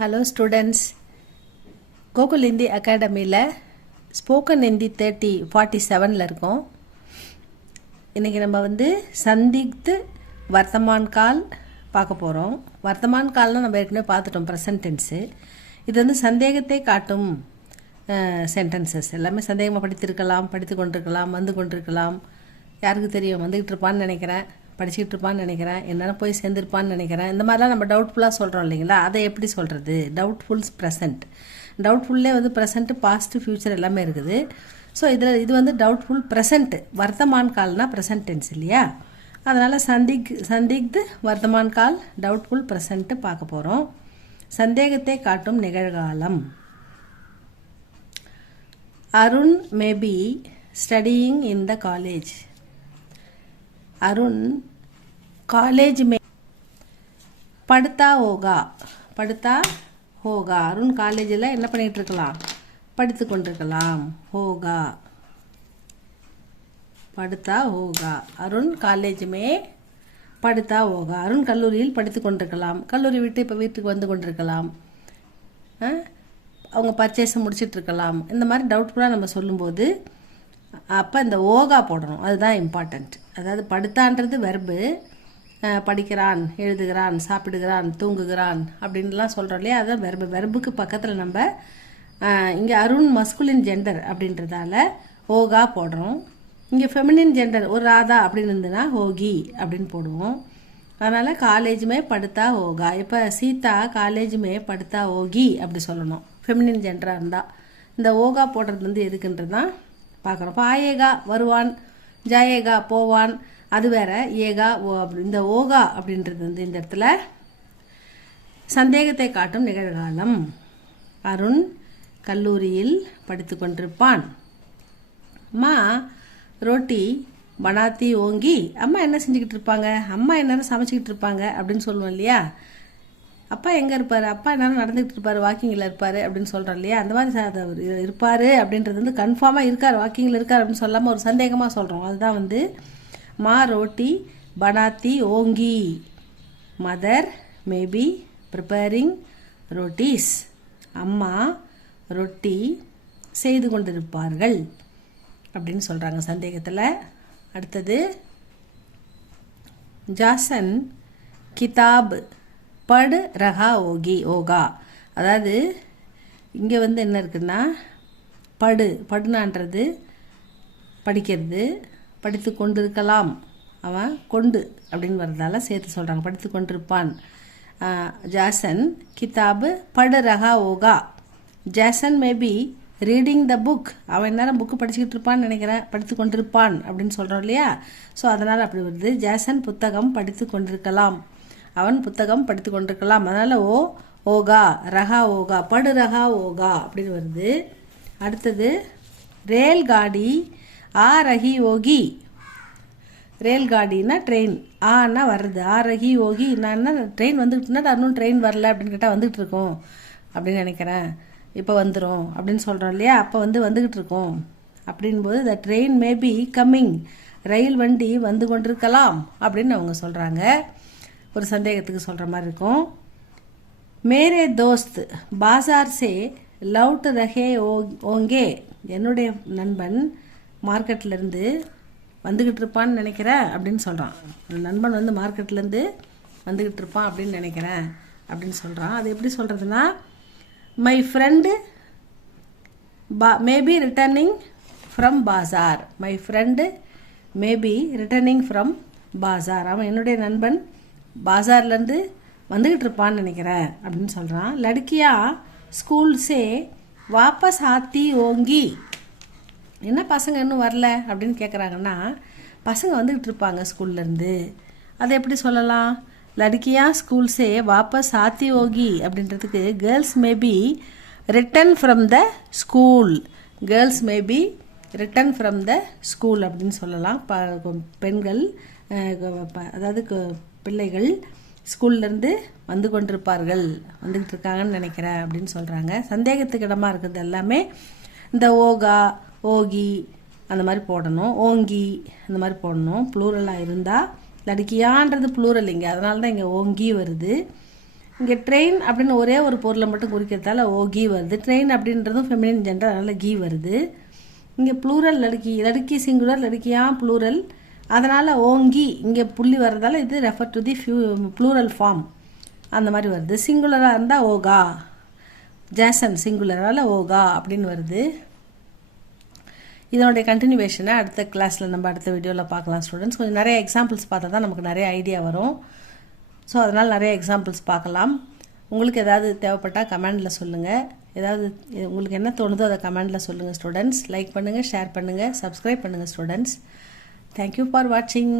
Hello students, Gokul Hindi அகாடமியில் spoken Hindi 47 இருக்கோம். இன்றைக்கி நம்ம சந்திக்து வர்த்தமான் கால் பார்க்க போகிறோம். வர்த்தமான் கால்னால் நம்ம ஏற்கனவே பார்த்துட்டோம், ப்ரெசன்ட் டென்ஸு. இது சந்தேகத்தை காட்டும் சென்டென்சஸ். எல்லாமே சந்தேகமாக படித்திருக்கலாம், படித்து கொண்டிருக்கலாம், வந்து கொண்டிருக்கலாம். யாருக்கு தெரியும், வந்துக்கிட்டு இருப்பான்னு நினைக்கிறேன், படிச்சுக்கிட்டு இருப்பான்னு நினைக்கிறேன், என்னென்ன போய் சேர்ந்துருப்பான்னு நினைக்கிறேன். இந்த மாதிரிலாம் நம்ம டவுட்ஃபுல்லாக சொல்கிறோம் இல்லைங்களா? அதை எப்படி சொல்கிறது? Doubtfuls present. டவுட்ஃபுல்லே பாஸ்ட்டு, ஃப்யூச்சர் எல்லாமே இருக்குது. ஸோ இது டவுட்ஃபுல் ப்ரெசன்ட். வர்த்தமான் கால்னால் ப்ரெசன்ட் டென்ஸ் இல்லையா? அதனால் சந்திக்து வர்த்தமான் கால் டவுட்ஃபுல் ப்ரெசன்ட்டு பார்க்க போகிறோம். சந்தேகத்தை காட்டும் நிகழ்காலம். Arun may be studying in the college. Arun college में पढ़ता होगा. अरुण காலேஜில் என்ன பண்ணிகிட்டு இருக்கலாம்? படித்து கொண்டிருக்கலாம். होगा, पढ़ता होगा. अरुण कॉलेज में पढ़ता होगा. அருண் கல்லூரியில் படித்து கொண்டிருக்கலாம். கல்லூரி விட்டு இப்போ வீட்டுக்கு வந்து கொண்டிருக்கலாம். அவங்க பர்ச்சேஸை முடிச்சிட்டு இருக்கலாம். இந்த மாதிரி டவுட்ஃபுல்லாக நம்ம சொல்லும்போது அப்போ இந்த ஓகா போடணும். அதுதான் இம்பார்ட்டண்ட். அதாவது படுத்தான்றது வெர்பு. படிக்கிறான், எழுதுகிறான், சாப்பிடுகிறான், தூங்குகிறான் அப்படின்லாம் சொல்கிறோம் இல்லையா? அதுதான் வெர்பு. வெர்புக்கு பக்கத்தில் நம்ம இங்கே அருண் மஸ்குலின் ஜெண்டர் அப்படின்றதால ஓகா போடுறோம். இங்கே ஃபெமினின் ஜெண்டர் ஒரு ராதா அப்படின்னு இருந்ததுன்னா ஹோகி அப்படின்னு போடுவோம். அதனால் காலேஜுமே படுத்தா ஹோகா. இப்போ சீதா காலேஜுமே படுத்தா ஹோகி அப்படி சொல்லணும், ஃபெமினின் ஜெண்டராக இருந்தால். இந்த ஓகா போடுறது எதுக்குன்றது தான் பார்க்குறோம். இப்போ ஆயேகா வருவான், ஜாயேகா போவான், அது வேற. ஏகா ஓ அப்படி. இந்த ஓகா அப்படின்றது இந்த இடத்துல சந்தேகத்தை காட்டும் நிகழ்காலம். அருண் கல்லூரியில் படித்து கொண்டிருப்பான். அம்மா ரோட்டி பனாத்தி ஓங்கி. அம்மா என்ன செஞ்சுக்கிட்டு இருப்பாங்க? அம்மா என்னென்ன சமைச்சிக்கிட்டு இருப்பாங்க அப்படின்னு சொல்லுவோம் இல்லையா? அப்பா எங்கே இருப்பார்? அப்பா என்னென்ன நடந்துகிட்டு இருப்பார், வாக்கிங்கில் இருப்பார் அப்படின்னு சொல்கிறோம் இல்லையா? அந்த மாதிரி இருப்பார் அப்படின்றது கன்ஃபார்மாக இருக்கார், வாக்கிங்கில் இருக்கார் அப்படின்னு சொல்லாமல் ஒரு சந்தேகமாக சொல்கிறோம். அதுதான் மா ரோட்டி பனாத்தி ஓங்கி. Mother maybe preparing rotis. அம்மா ரொட்டி செய்து கொண்டிருப்பார்கள் அப்படின்னு சொல்கிறாங்க சந்தேகத்தில். அடுத்தது ஜாசன் கிதாப் படு ரஹா ஓகா. அதாவது இங்கே என்ன இருக்குன்னா படுனான்றது படிக்கிறது, படித்து கொண்டிருக்கலாம். அவன் கொண்டு அப்படின்னு வர்றதால சேர்த்து சொல்கிறாங்க, படித்து கொண்டிருப்பான். ஜாசன் கிதாபு படு ரஹா ஓகா. Jason maybe reading the book. அவன் நேரம் புக்கு படிச்சுக்கிட்டு இருப்பான்னு நினைக்கிறேன், படித்து கொண்டிருப்பான் அப்படின்னு சொல்கிறோம் இல்லையா? ஸோ அதனால் அப்படி வருது. ஜாசன் புத்தகம் படித்து கொண்டிருக்கலாம், அவன் புத்தகம் படித்து கொண்டிருக்கலாம். அதனால் ஓகா ரஹா ஓகா, படு ரஹா ஓகா அப்படின்னு வருது. அடுத்தது ரேல் காடி ஆ ரஹி ஓகி. ரேல் காடினா ட்ரெயின், ஆனா வர்றது, ஆ ரஹி ஓகி. நான் ட்ரெயின் வந்துட்டுனா இன்னும் ட்ரெயின் வரல அப்படின்னு கேட்டால் வந்துகிட்டு இருக்கோம் அப்படின்னு நினைக்கிறேன், இப்போ வந்துடும் அப்படின்னு சொல்கிறோம் இல்லையா? அப்போ வந்துக்கிட்டு இருக்கோம் அப்படின்போது த ட்ரெயின் மேபி கம்மிங். ரயில் வண்டி வந்து கொண்டிருக்கலாம் அப்படின்னு அவங்க சொல்கிறாங்க. ஒரு சந்தேகத்துக்கு சொல்கிற மாதிரி இருக்கும். மேரே தோஸ்த் பாசார் சே லவுட் ரஹே ஓங்கே. என்னுடைய நண்பன் மார்க்கெட்லேருந்து வந்துக்கிட்டு இருப்பான்னு நினைக்கிறேன் அப்படின்னு சொல்கிறான். நண்பன் மார்க்கெட்லேருந்து வந்துக்கிட்டு இருப்பான் அப்படின்னு நினைக்கிறேன் அப்படின்னு சொல்கிறான். அது எப்படி சொல்கிறதுனா, my friend maybe returning from bazaar. My friend maybe returning from bazaar. அவன் என்னுடைய நண்பன் பாசார்லேருந்து வந்துக்கிட்டு இருப்பான்னு நினைக்கிறேன் அப்படின்னு சொல்கிறான். லடுக்கியா ஸ்கூல் சே வாபஸ் ஆத்தி ஓங்கி. என்ன பசங்க இன்னும் வரல அப்படின்னு கேட்குறாங்கன்னா, பசங்க வந்துக்கிட்டு இருப்பாங்க ஸ்கூல்லேருந்து. அதை எப்படி சொல்லலாம்? லடுக்கியா ஸ்கூல் சே வாபஸ் ஆத்தி ஓகி அப்படின்றதுக்கு girls maybe return from the school. Girls maybe return from the school அப்படின்னு சொல்லலாம். பெண்கள், அதாவது பிள்ளைகள் ஸ்கூல்லேருந்து வந்து கொண்டிருப்பார்கள், வந்துக்கிட்டு இருக்காங்கன்னு நினைக்கிறேன் அப்படின்னு சொல்கிறாங்க. சந்தேகத்துக்கு இடமா இருக்குது எல்லாமே இந்த ஓகா ஓகி அந்த மாதிரி போடணும், ஓங்கி அந்த மாதிரி போடணும். ப்ளூரலாக இருந்தால் லடுக்கியான்றது ப்ளூரல் இங்கே, அதனால தான் இங்கே ஓங்கி வருது. இங்கே ட்ரெயின் அப்படின்னு ஒரே ஒரு பொருளை மட்டும் குறிக்கிறதால கீ வருது. ட்ரெயின் அப்படின்றதும் ஃபெமினின் ஜெண்டர், அதனால் கீ வருது. இங்கே ப்ளூரல் லடுக்கி, லடுக்கி சிங்குலர், லடுக்கியா ப்ளூரல், அதனால் ஓங்கி இங்கே புள்ளி வர்றதால இது refer to the plural form அந்த மாதிரி வருது. சிங்குலராக இருந்தால் ஓகா, ஜாசன் சிங்குலரால் ஓகா அப்படின்னு வருது. இதனுடைய கண்டினியூவேஷனை அடுத்த கிளாஸில் நம்ம அடுத்த வீடியோவில் பார்க்கலாம் ஸ்டூடெண்ட்ஸ். கொஞ்சம் நிறைய எக்ஸாம்பிள்ஸ் பார்த்தா தான் நமக்கு நிறைய ஐடியா வரும். ஸோ அதனால் நிறைய எக்ஸாம்பிள்ஸ் பார்க்கலாம். உங்களுக்கு ஏதாவது தேவைப்பட்டால் கமெண்டில் சொல்லுங்கள். ஏதாவது உங்களுக்கு என்ன தோணுதோ அதை கமெண்டில் சொல்லுங்கள் ஸ்டூடெண்ட்ஸ். லைக் பண்ணுங்கள், ஷேர் பண்ணுங்கள், சப்ஸ்கிரைப் பண்ணுங்கள் ஸ்டூடெண்ட்ஸ். தேங்க்யூ ஃபார் வாட்சிங்.